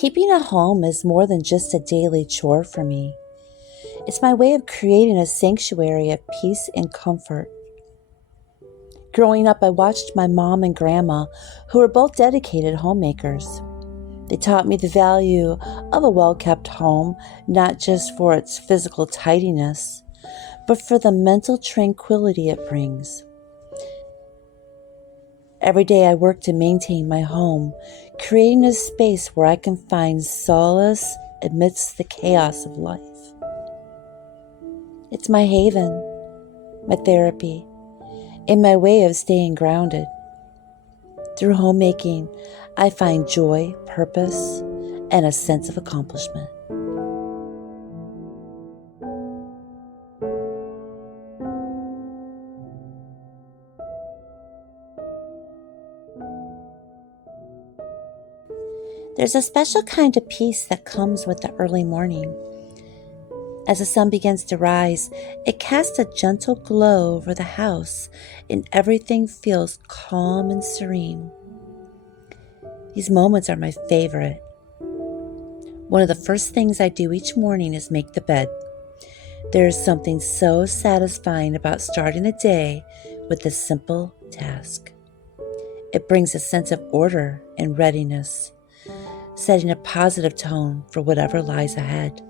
Keeping a home is more than just a daily chore for me. It's my way of creating a sanctuary of peace and comfort. Growing up, I watched my mom and grandma, who were both dedicated homemakers. They taught me the value of a well-kept home, not just for its physical tidiness, but for the mental tranquility it brings. Every day I work to maintain my home, creating a space where I can find solace amidst the chaos of life. It's my haven, my therapy, and my way of staying grounded. Through homemaking, I find joy, purpose, and a sense of accomplishment. There's a special kind of peace that comes with the early morning. As the sun begins to rise, it casts a gentle glow over the house, and everything feels calm and serene. These moments are my favorite. One of the first things I do each morning is make the bed. There is something so satisfying about starting the day with this simple task. It brings a sense of order and readiness, setting a positive tone for whatever lies ahead.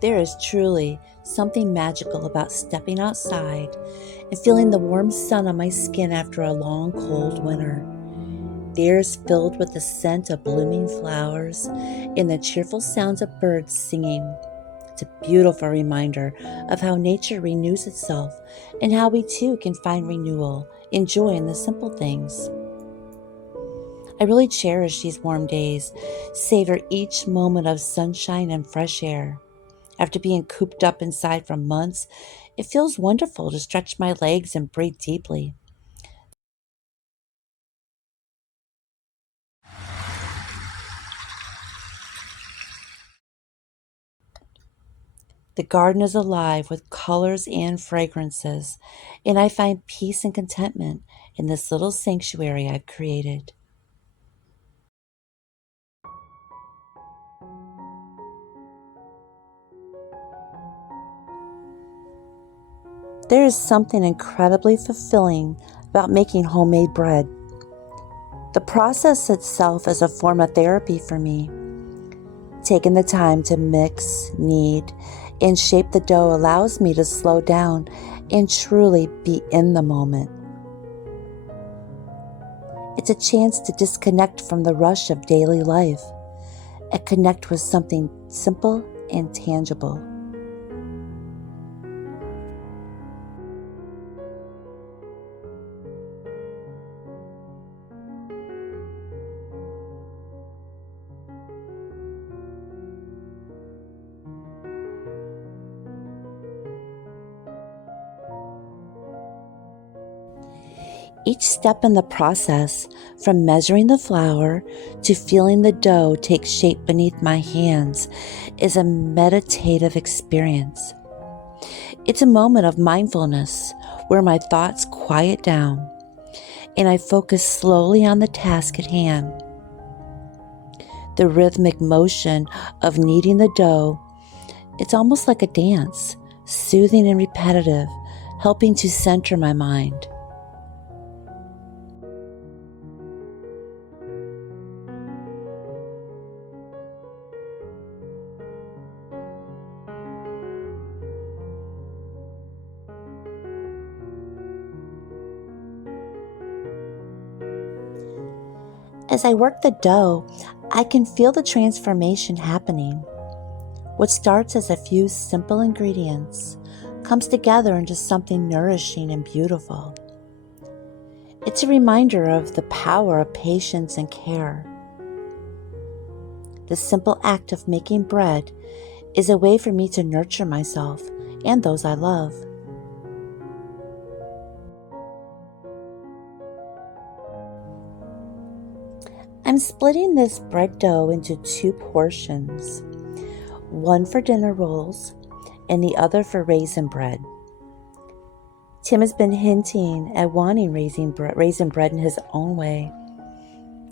There is truly something magical about stepping outside and feeling the warm sun on my skin after a long, cold winter. The air is filled with the scent of blooming flowers and the cheerful sounds of birds singing. It's a beautiful reminder of how nature renews itself and how we too can find renewal and joy in the simple things. I really cherish these warm days, savor each moment of sunshine and fresh air. After being cooped up inside for months, it feels wonderful to stretch my legs and breathe deeply. The garden is alive with colors and fragrances, and I find peace and contentment in this little sanctuary I've created. There is something incredibly fulfilling about making homemade bread. The process itself is a form of therapy for me. Taking the time to mix, knead, and shape the dough allows me to slow down and truly be in the moment. It's a chance to disconnect from the rush of daily life and connect with something simple and tangible. Each step in the process, from measuring the flour to feeling the dough take shape beneath my hands, is a meditative experience. It's a moment of mindfulness where my thoughts quiet down and I focus slowly on the task at hand. The rhythmic motion of kneading the dough, it's almost like a dance, soothing and repetitive, helping to center my mind. As I work the dough, I can feel the transformation happening. What starts as a few simple ingredients comes together into something nourishing and beautiful. It's a reminder of the power of patience and care. The simple act of making bread is a way for me to nurture myself and those I love. I'm splitting this bread dough into 2 portions, one for dinner rolls and the other for raisin bread. Tim has been hinting at wanting raisin bread in his own way.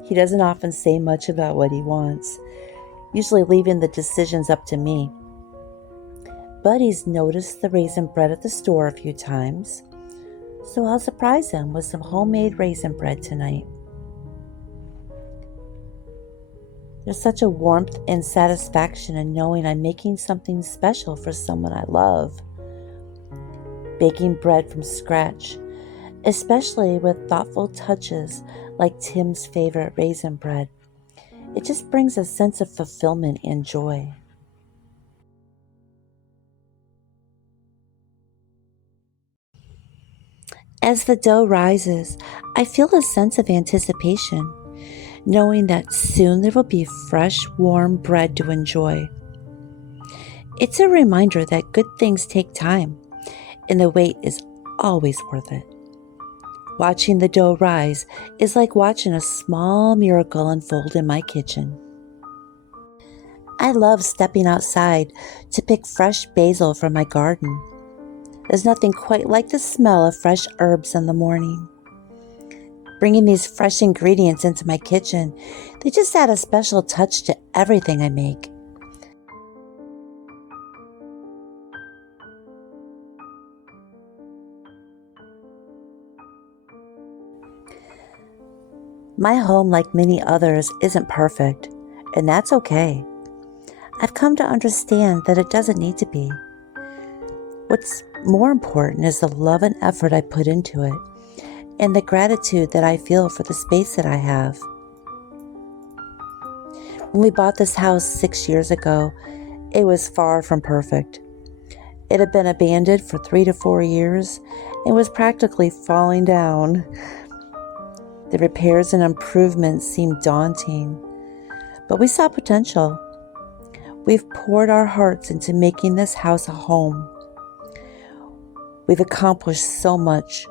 He doesn't often say much about what he wants, usually leaving the decisions up to me. But he's noticed the raisin bread at the store a few times, so I'll surprise him with some homemade raisin bread tonight. There's such a warmth and satisfaction in knowing I'm making something special for someone I love. Baking bread from scratch, especially with thoughtful touches like Tim's favorite raisin bread, it just brings a sense of fulfillment and joy. As the dough rises, I feel a sense of anticipation, knowing that soon there will be fresh, warm bread to enjoy. It's a reminder that good things take time, and the wait is always worth it. Watching the dough rise is like watching a small miracle unfold in my kitchen. I love stepping outside to pick fresh basil from my garden. There's nothing quite like the smell of fresh herbs in the morning. Bringing these fresh ingredients into my kitchen, they just add a special touch to everything I make. My home, like many others, isn't perfect, and that's okay. I've come to understand that it doesn't need to be. What's more important is the love and effort I put into it, and the gratitude that I feel for the space that I have. When we bought this house 6 years ago, it was far from perfect. It had been abandoned for 3 to 4 years and was practically falling down. The repairs and improvements seemed daunting, but we saw potential. We've poured our hearts into making this house a home. We've accomplished so much,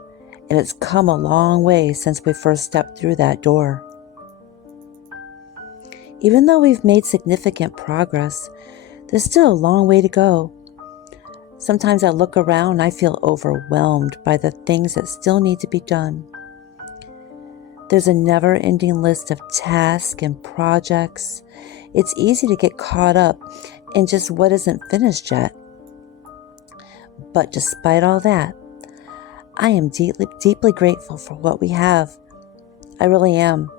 and it's come a long way since we first stepped through that door. Even though we've made significant progress, there's still a long way to go. Sometimes I look around and I feel overwhelmed by the things that still need to be done. There's a never-ending list of tasks and projects. It's easy to get caught up in just what isn't finished yet. But despite all that, I am deeply grateful for what we have. I really am.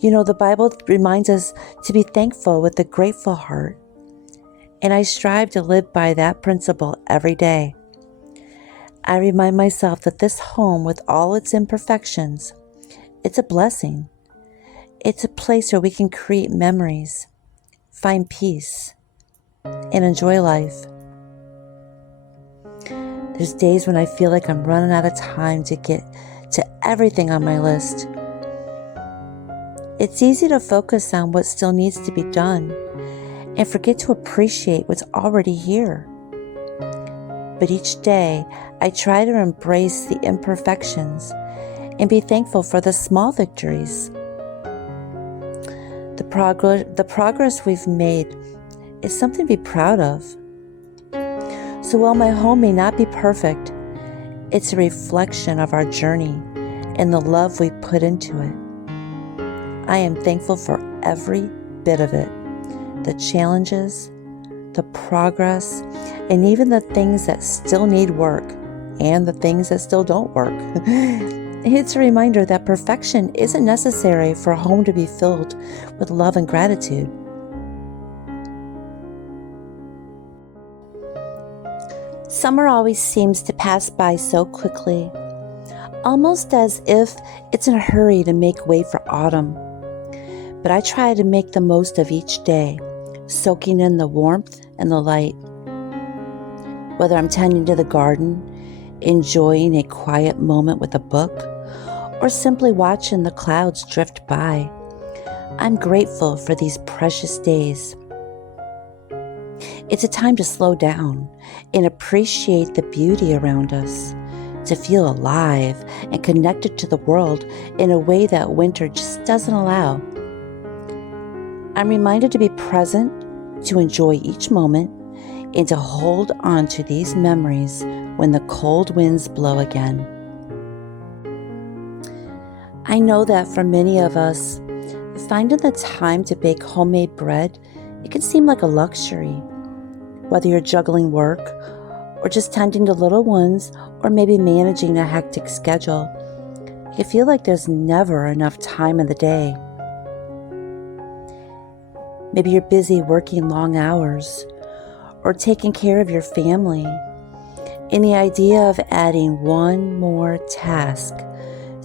You know, the Bible reminds us to be thankful with a grateful heart. And I strive to live by that principle every day. I remind myself that this home, with all its imperfections, it's a blessing. It's a place where we can create memories, find peace, and enjoy life. There's days when I feel like I'm running out of time to get to everything on my list. It's easy to focus on what still needs to be done and forget to appreciate what's already here. But each day, I try to embrace the imperfections and be thankful for the small victories. The progress we've made is something to be proud of. So while my home may not be perfect, it's a reflection of our journey and the love we put into it. I am thankful for every bit of it, the challenges, the progress, and even the things that still need work and the things that still don't work. It's a reminder that perfection isn't necessary for a home to be filled with love and gratitude. Summer always seems to pass by so quickly, almost as if it's in a hurry to make way for autumn. But I try to make the most of each day, soaking in the warmth and the light. Whether I'm tending to the garden, enjoying a quiet moment with a book, or simply watching the clouds drift by, I'm grateful for these precious days. It's a time to slow down and appreciate the beauty around us, to feel alive and connected to the world in a way that winter just doesn't allow. I'm reminded to be present, to enjoy each moment, and to hold on to these memories when the cold winds blow again. I know that for many of us, finding the time to bake homemade bread, it can seem like a luxury. Whether you're juggling work, or just tending to little ones, or maybe managing a hectic schedule, you feel like there's never enough time in the day. Maybe you're busy working long hours, or taking care of your family, and the idea of adding one more task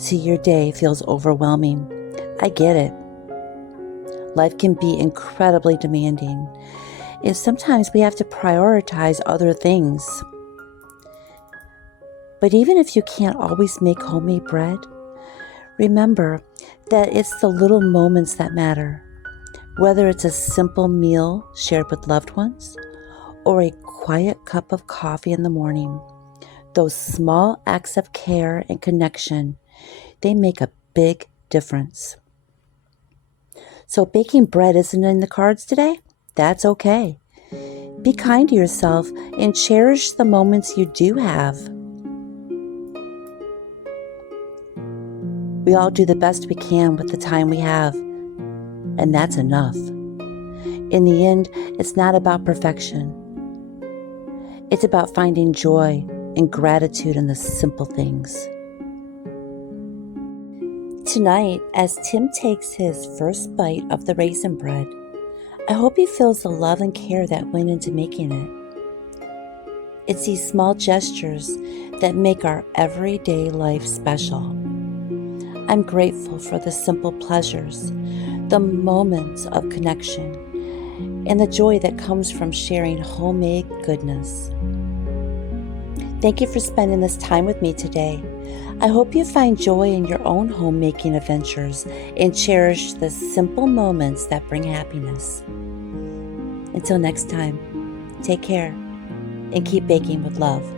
to your day feels overwhelming. I get it. Life can be incredibly demanding, and sometimes we have to prioritize other things. But even if you can't always make homemade bread, remember that it's the little moments that matter. Whether it's a simple meal shared with loved ones, or a quiet cup of coffee in the morning, those small acts of care and connection, they make a big difference. So baking bread isn't in the cards today? That's okay. Be kind to yourself and cherish the moments you do have. We all do the best we can with the time we have, and that's enough. In the end, it's not about perfection. It's about finding joy and gratitude in the simple things. Tonight, as Tim takes his first bite of the raisin bread, I hope he feels the love and care that went into making it. It's these small gestures that make our everyday life special. I'm grateful for the simple pleasures, the moments of connection, and the joy that comes from sharing homemade goodness. Thank you for spending this time with me today. I hope you find joy in your own homemaking adventures and cherish the simple moments that bring happiness. Until next time, take care and keep baking with love.